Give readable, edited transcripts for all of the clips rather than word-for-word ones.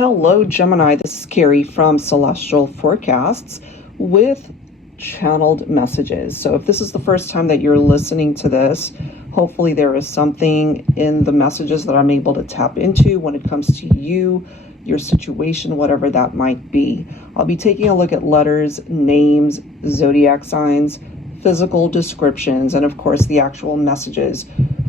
Hello, Gemini. This is Carrie from Celestial Forecasts with channeled messages. So if this is the first time that you're listening to this, hopefully there is something in the messages that I'm able to tap into when it comes to you, your situation, whatever that might be. I'll be taking a look at letters, names, zodiac signs, physical descriptions, and of course the actual messages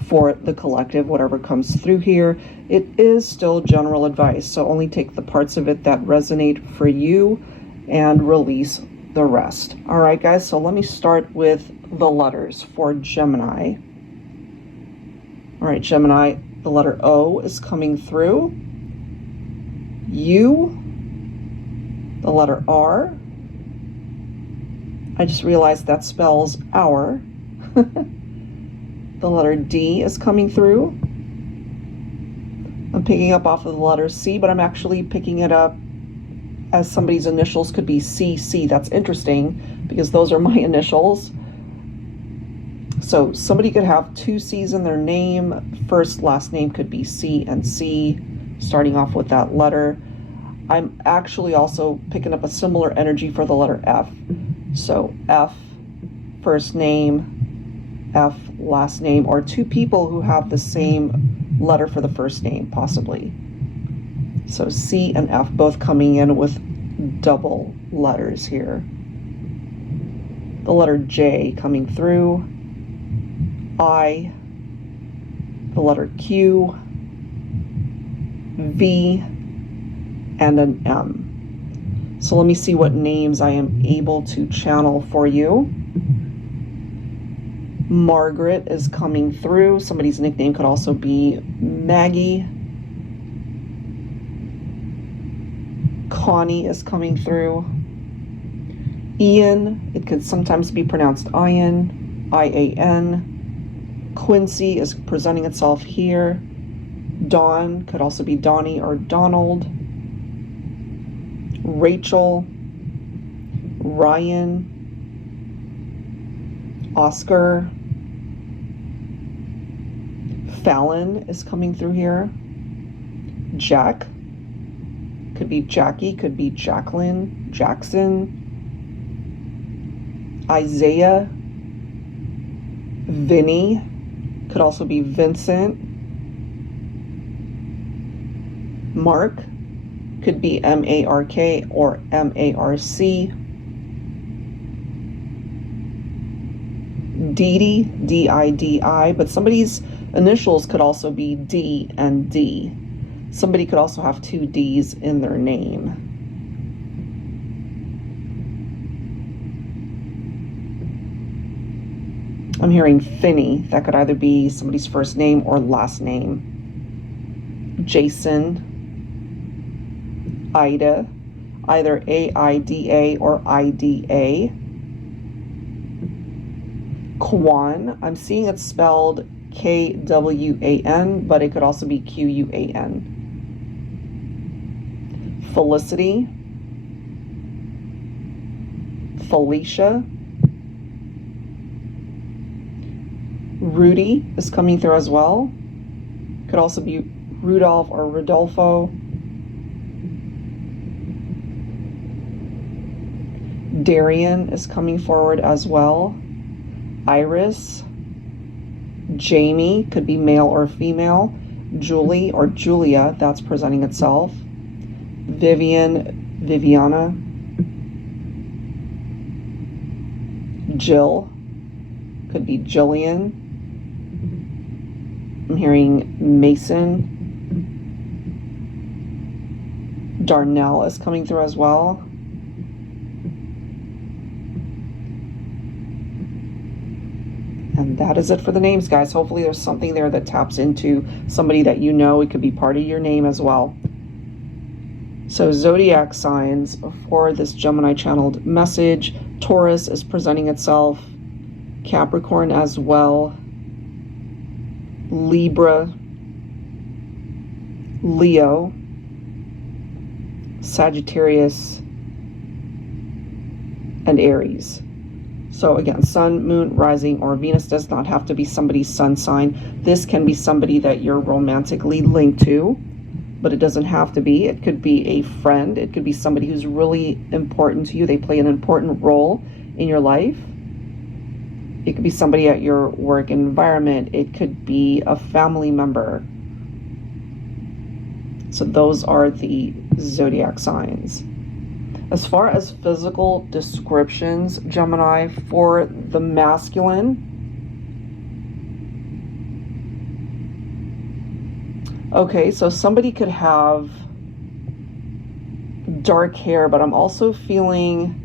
for the collective, whatever comes through here. It is still general advice, so only take the parts of it that resonate for you and release the rest. All right, guys, so let me start with the letters for Gemini. All right, Gemini, the letter O is coming through. U, the letter R. I just realized that spells hour. The letter D is coming through. I'm picking up off of the letter C, but I'm actually picking it up as somebody's initials could be CC. That's interesting because those are my initials. So somebody could have two C's in their name. First, last name could be C and C, starting off with that letter. I'm actually also picking up a similar energy for the letter F. So F, first name, F, last name, or two people who have the same letter for the first name, possibly. So C and F both coming in with double letters here. The letter J coming through. I, the letter Q, V, and an M. So let me see what names I am able to channel for you. Margaret is coming through. Somebody's nickname could also be Maggie. Connie is coming through. Ian, it could sometimes be pronounced Ian, I-A-N. Quincy is presenting itself here. Dawn could also be Donnie or Donald. Rachel, Ryan, Oscar. Fallon is coming through here. Jack, could be Jackie, could be Jacqueline, Jackson. Isaiah, Vinny, could also be Vincent. Mark, could be M-A-R-K or M-A-R-C. Didi, D-I-D-I, but somebody's initials could also be D and D. Somebody could also have two D's in their name. I'm hearing Finney. That could either be somebody's first name or last name. Jason, Ida, either A-I-D-A or I-D-A. Kwan, I'm seeing it spelled K-W-A-N, but it could also be Q-U-A-N. Felicity, Felicia. Rudy is coming through as well. Could also be Rudolph or Rodolfo. Darian is coming forward as well. Iris. Jamie, could be male or female. Julie or Julia, that's presenting itself. Vivian, Viviana. Jill, could be Jillian. I'm hearing Mason. Darnell is coming through as well. And that is it for the names, guys. Hopefully there's something there that taps into somebody that you know. It could be part of your name as well. So zodiac signs for this Gemini channeled message. Taurus is presenting itself. Capricorn as well. Libra. Leo. Sagittarius. And Aries. So again, sun, moon, rising, or Venus does not have to be somebody's sun sign. This can be somebody that you're romantically linked to. but it doesn't have to be. It could be a friend. It could be somebody who's really important to you. They play an important role in your life. It could be somebody at your work environment. It could be a family member. So those are the zodiac signs. As far as physical descriptions, Gemini, for the masculine, okay, so somebody could have dark hair, but I'm also feeling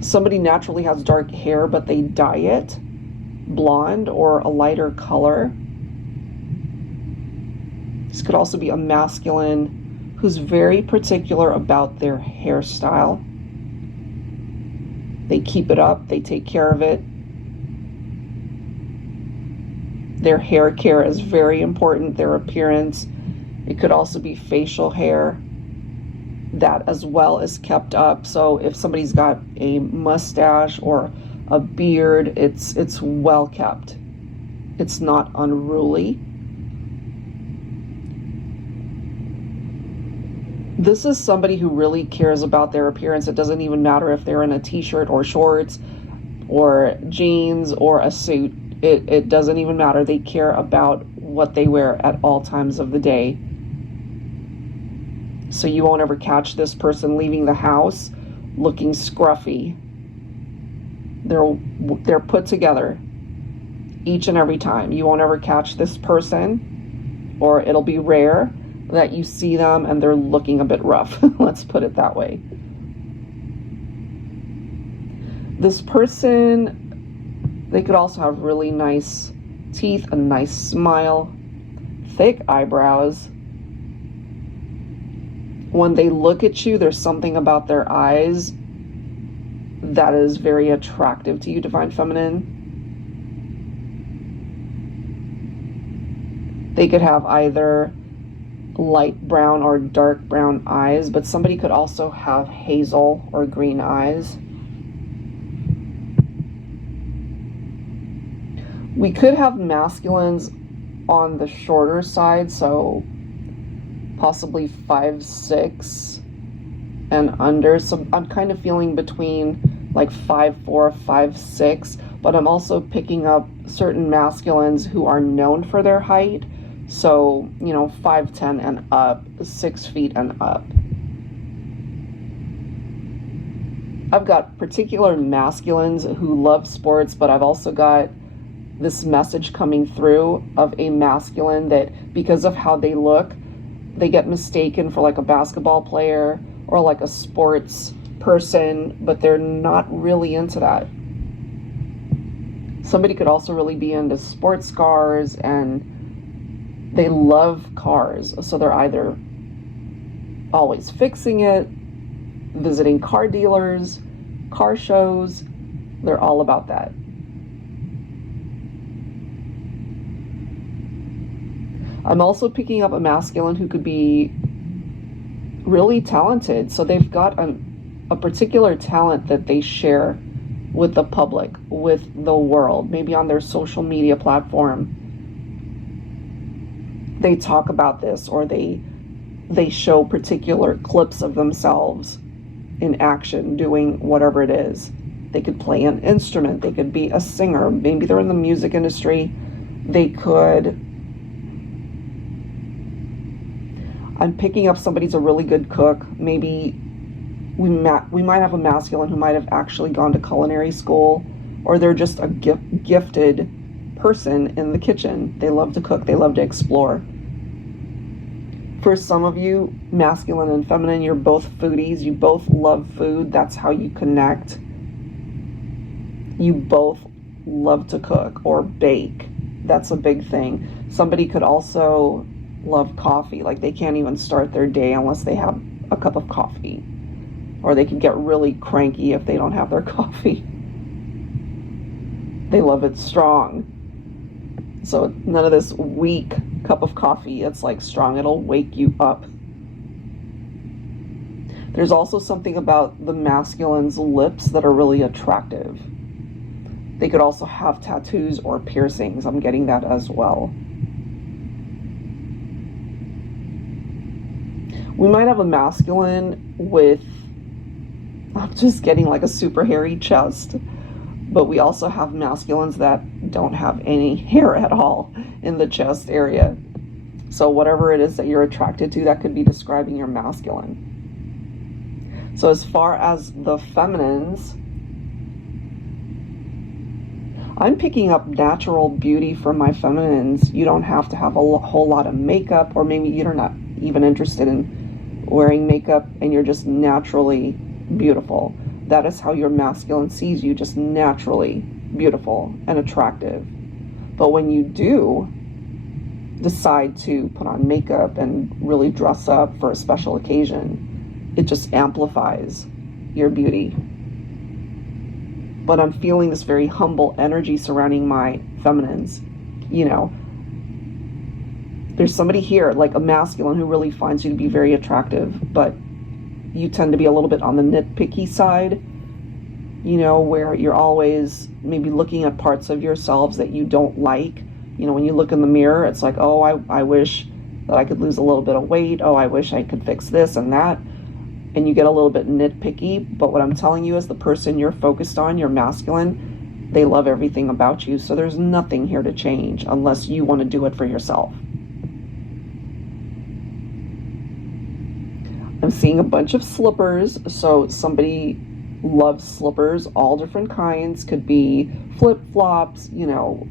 somebody naturally has dark hair, but they dye it blonde or a lighter color. This could also be a masculine who's very particular about their hairstyle. They keep it up, they take care of it. Their hair care is very important, their appearance. It could also be facial hair that as well is kept up. So if somebody's got a mustache or a beard, it's well kept. It's not unruly. This is somebody who really cares about their appearance. It doesn't even matter if they're in a t-shirt or shorts or jeans or a suit. It doesn't even matter. They care about what they wear at all times of the day. So you won't ever catch this person leaving the house looking scruffy. They're put together each and every time. You won't ever catch this person, or it'll be rare that you see them and they're looking a bit rough. Let's put it that way. This person, they could also have really nice teeth, a nice smile, thick eyebrows. When they look at you, there's something about their eyes that is very attractive to you, Divine Feminine. They could have either light brown or dark brown eyes, but somebody could also have hazel or green eyes. We could have masculines on the shorter side, so possibly 5'6" and under. So I'm kind of feeling between like 5'4", 5'6", but I'm also picking up certain masculines who are known for their height. So, you know, 5'10" and up, 6 feet and up. I've got particular masculines who love sports, but I've also got this message coming through of a masculine that because of how they look, they get mistaken for like a basketball player or like a sports person, but they're not really into that. Somebody could also really be into sports cars, and they love cars. So they're either always fixing it, visiting car dealers, car shows. They're all about that. I'm also picking up a masculine who could be really talented. So they've got a particular talent that they share with the public, with the world, maybe on their social media platform. They talk about this, or they show particular clips of themselves in action doing whatever it is. They could play an instrument. They could be a singer. Maybe they're in the music industry. They could... I'm picking up somebody's a really good cook. Maybe we might have a masculine who might have actually gone to culinary school, or they're just a gifted person in the kitchen. They love to cook. They love to explore. For some of you, masculine and feminine, you're both foodies. You both love food. That's how you connect. You both love to cook or bake. That's a big thing. Somebody could also love coffee. Like they can't even start their day unless they have a cup of coffee. Or they can get really cranky if they don't have their coffee. They love it strong. So none of this weak cup of coffee. It's like strong. It'll wake you up. There's also something about the masculine's lips that are really attractive. They could also have tattoos or piercings. I'm getting that as well. We might have a masculine with, I'm just getting like a super hairy chest, but we also have masculines that don't have any hair at all in the chest area. So whatever it is that you're attracted to, that could be describing your masculine. So as far as the feminines, I'm picking up natural beauty from my feminines. You don't have to have a whole lot of makeup, or maybe you're not even interested in wearing makeup and you're just naturally beautiful. That is how your masculine sees you, just naturally beautiful and attractive. But when you do decide to put on makeup and really dress up for a special occasion, it just amplifies your beauty. But I'm feeling this very humble energy surrounding my feminines. You know, there's somebody here, like a masculine, who really finds you to be very attractive, but you tend to be a little bit on the nitpicky side, you know, where you're always maybe looking at parts of yourselves that you don't like. You know, when you look in the mirror, it's like, oh, I wish that I could lose a little bit of weight. Oh, I wish I could fix this and that. And you get a little bit nitpicky. But what I'm telling you is the person you're focused on, your masculine, they love everything about you. So there's nothing here to change unless you want to do it for yourself. I'm seeing a bunch of slippers. So somebody loves slippers, all different kinds. Could be flip-flops, you know,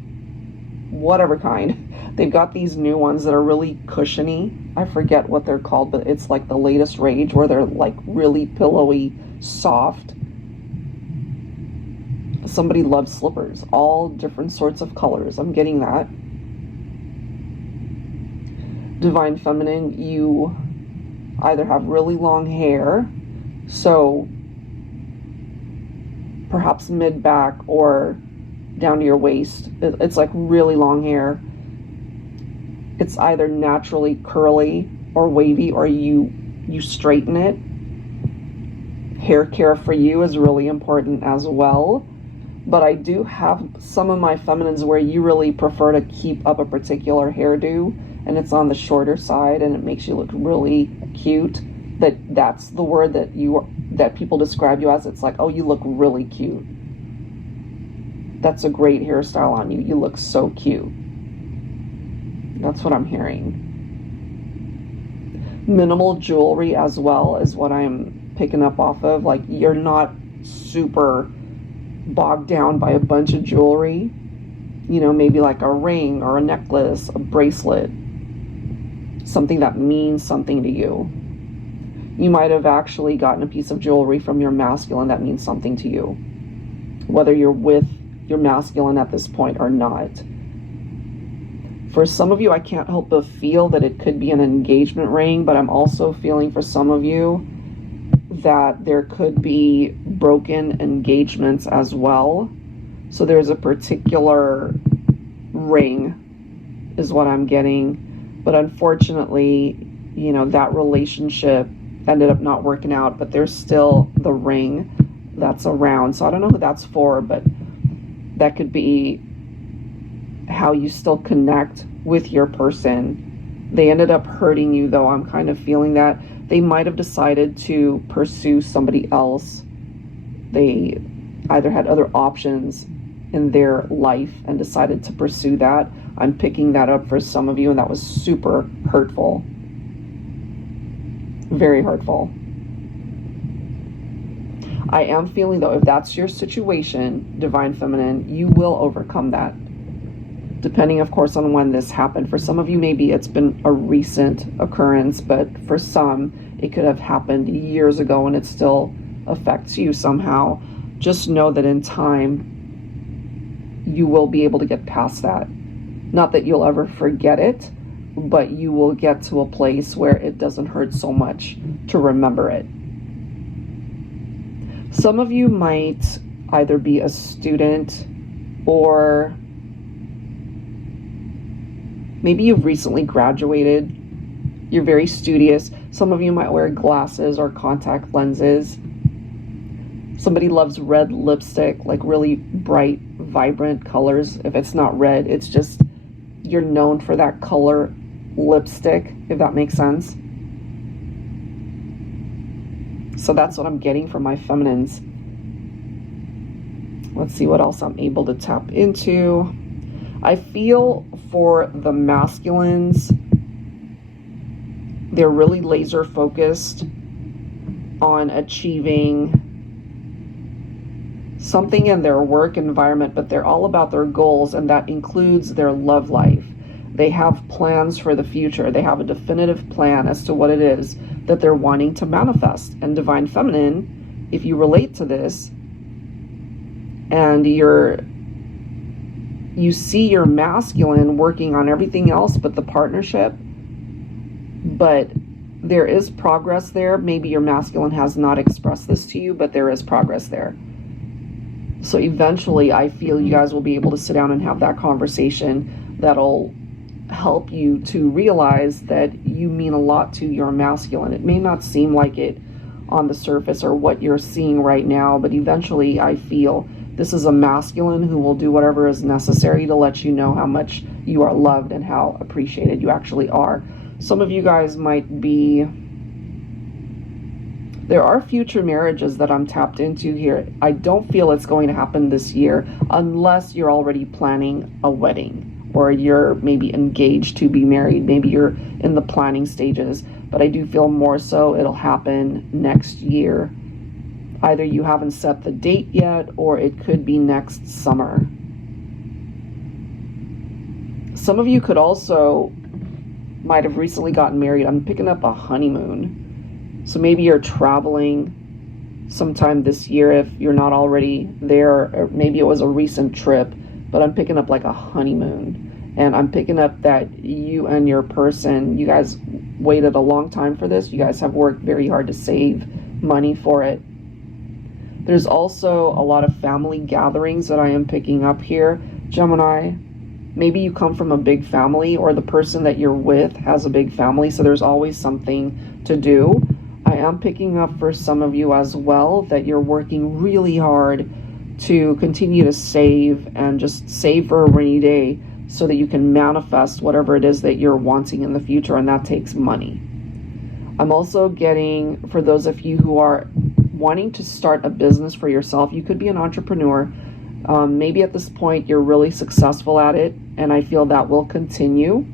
whatever kind. They've got these new ones that are really cushiony. I forget what they're called, but it's like the latest rage, where they're like really pillowy, soft. Somebody loves slippers, all different sorts of colors. I'm getting that. Divine Feminine, you either have really long hair, so perhaps mid-back or down to your waist. It's like really long hair. It's either naturally curly or wavy, or you straighten it. Hair care for you is really important as well. But I do have some of my feminines where you really prefer to keep up a particular hairdo, and it's on the shorter side and it makes you look really cute. That's the word that people describe you as. It's like, oh, you look really cute. That's a great hairstyle on you. You look so cute. That's what I'm hearing. Minimal jewelry as well is what I'm picking up off of. Like, you're not super bogged down by a bunch of jewelry. You know, maybe like a ring or a necklace, a bracelet, something that means something to you. You might have actually gotten a piece of jewelry from your masculine that means something to you, whether you're with your masculine at this point or not. For some of you, I can't help but feel that it could be an engagement ring, but I'm also feeling for some of you that there could be broken engagements as well. So there's a particular ring is what I'm getting, but unfortunately, you know, that relationship ended up not working out, but there's still the ring that's around. So I don't know who that's for, but that could be how you still connect with your person. They ended up hurting you, though. I'm kind of feeling that they might have decided to pursue somebody else. They either had other options in their life and decided to pursue that. I'm picking that up for some of you, and that was super hurtful. Very hurtful. I am feeling, though, if that's your situation, Divine Feminine, you will overcome that. Depending, of course, on when this happened. For some of you, maybe it's been a recent occurrence, but for some, it could have happened years ago and it still affects you somehow. Just know that in time, you will be able to get past that. Not that you'll ever forget it, but you will get to a place where it doesn't hurt so much to remember it. Some of you might either be a student, or maybe you've recently graduated. You're very studious. Some of you might wear glasses or contact lenses. Somebody loves red lipstick, like really bright, vibrant colors. If it's not red, it's just, you're known for that color lipstick, if that makes sense. So that's what I'm getting from my feminines. Let's see what else I'm able to tap into. I feel for the masculines, they're really laser focused on achieving something in their work environment, but they're all about their goals, and that includes their love life. They have plans for the future. They have a definitive plan as to what it is that they're wanting to manifest. And Divine Feminine, if you relate to this and you see your masculine working on everything else but the partnership, but there is progress there. Maybe your masculine has not expressed this to you, but there is progress there. So eventually I feel you guys will be able to sit down and have that conversation that'll help you to realize that you mean a lot to your masculine. It may not seem like it on the surface or what you're seeing right now, but eventually I feel this is a masculine who will do whatever is necessary to let you know how much you are loved and how appreciated you actually are. Some of you guys might be... There are future marriages that I'm tapped into here. I don't feel it's going to happen this year unless you're already planning a wedding or you're maybe engaged to be married. Maybe you're in the planning stages, but I do feel more so it'll happen next year. Either you haven't set the date yet or it could be next summer. Some of you could also might have recently gotten married. I'm picking up a honeymoon. So maybe you're traveling sometime this year if you're not already there, or maybe it was a recent trip, but I'm picking up like a honeymoon. And I'm picking up that you and your person, you guys waited a long time for this. You guys have worked very hard to save money for it. There's also a lot of family gatherings that I am picking up here, Gemini. Maybe you come from a big family, or the person that you're with has a big family, so there's always something to do. I am picking up for some of you as well that you're working really hard to continue to save and just save for a rainy day so that you can manifest whatever it is that you're wanting in the future, and that takes money. I'm also getting, for those of you who are wanting to start a business for yourself, you could be an entrepreneur. Maybe at this point you're really successful at it, and I feel that will continue.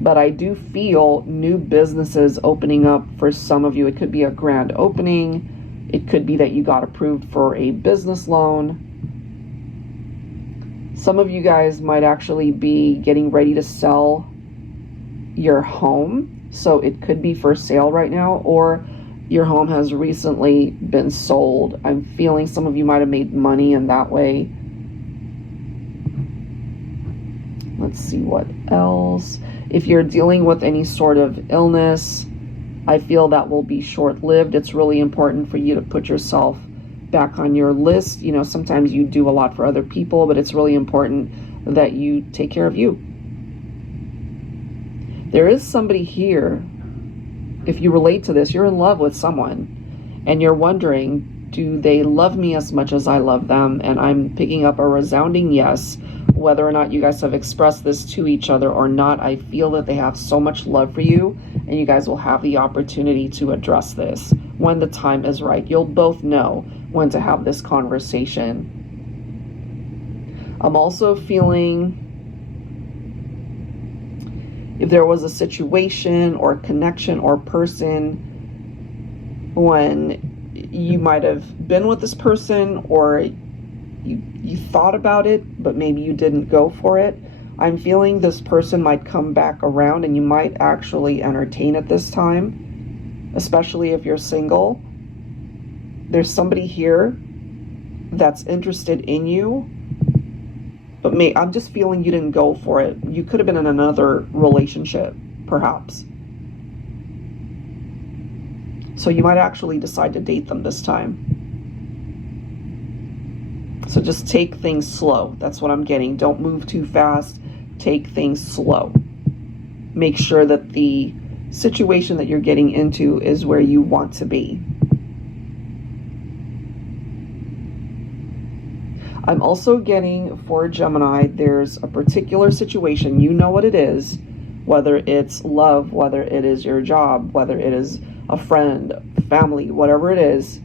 But I do feel new businesses opening up for some of you. It could be a grand opening. It could be that you got approved for a business loan. Some of you guys might actually be getting ready to sell your home. So it could be for sale right now, or your home has recently been sold. I'm feeling some of you might have made money in that way. Let's see what else. If you're dealing with any sort of illness, I feel that will be short-lived. It's really important for you to put yourself back on your list. You know, sometimes you do a lot for other people, but it's really important that you take care of you. There is somebody here, if you relate to this, you're in love with someone and you're wondering, do they love me as much as I love them? And I'm picking up a resounding yes. Whether or not you guys have expressed this to each other or not, I feel that they have so much love for you, and you guys will have the opportunity to address this when the time is right. You'll both know when to have this conversation. I'm also feeling if there was a situation or connection or person when you might have been with this person, or you thought about it, but maybe you didn't go for it. I'm feeling this person might come back around and you might actually entertain it this time, especially if you're single. There's somebody here that's interested in you, but I'm just feeling you didn't go for it. You could have been in another relationship, perhaps. So you might actually decide to date them this time. So just take things slow. That's what I'm getting. Don't move too fast. Take things slow. Make sure that the situation that you're getting into is where you want to be. I'm also getting for Gemini, there's a particular situation, you know what it is, whether it's love, whether it is your job, whether it is a friend, family, whatever it is.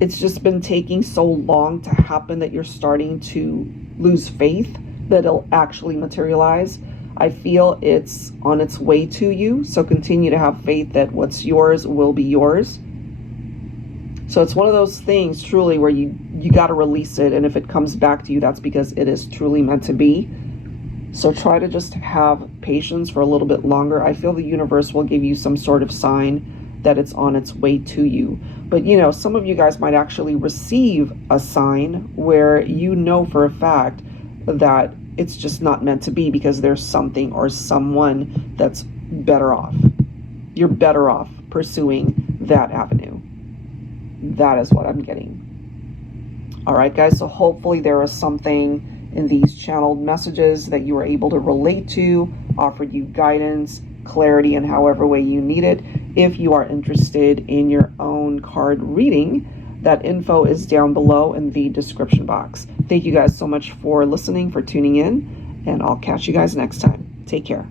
It's just been taking so long to happen that you're starting to lose faith that it'll actually materialize. I feel it's on its way to you, so continue to have faith that what's yours will be yours. So it's one of those things truly where you got to release it, and if it comes back to you, that's because it is truly meant to be. So try to just have patience for a little bit longer. I feel the universe will give you some sort of sign that it's on its way to you. But you know, some of you guys might actually receive a sign where you know for a fact that it's just not meant to be because there's something or someone that's better off. You're better off pursuing that avenue. That is what I'm getting. All right, guys, so hopefully there is something in these channeled messages that you were able to relate to, offered you guidance, clarity in however way you need it. If you are interested in your own card reading, that info is down below in the description box. Thank you guys so much for listening, for tuning in, and I'll catch you guys next time. Take care.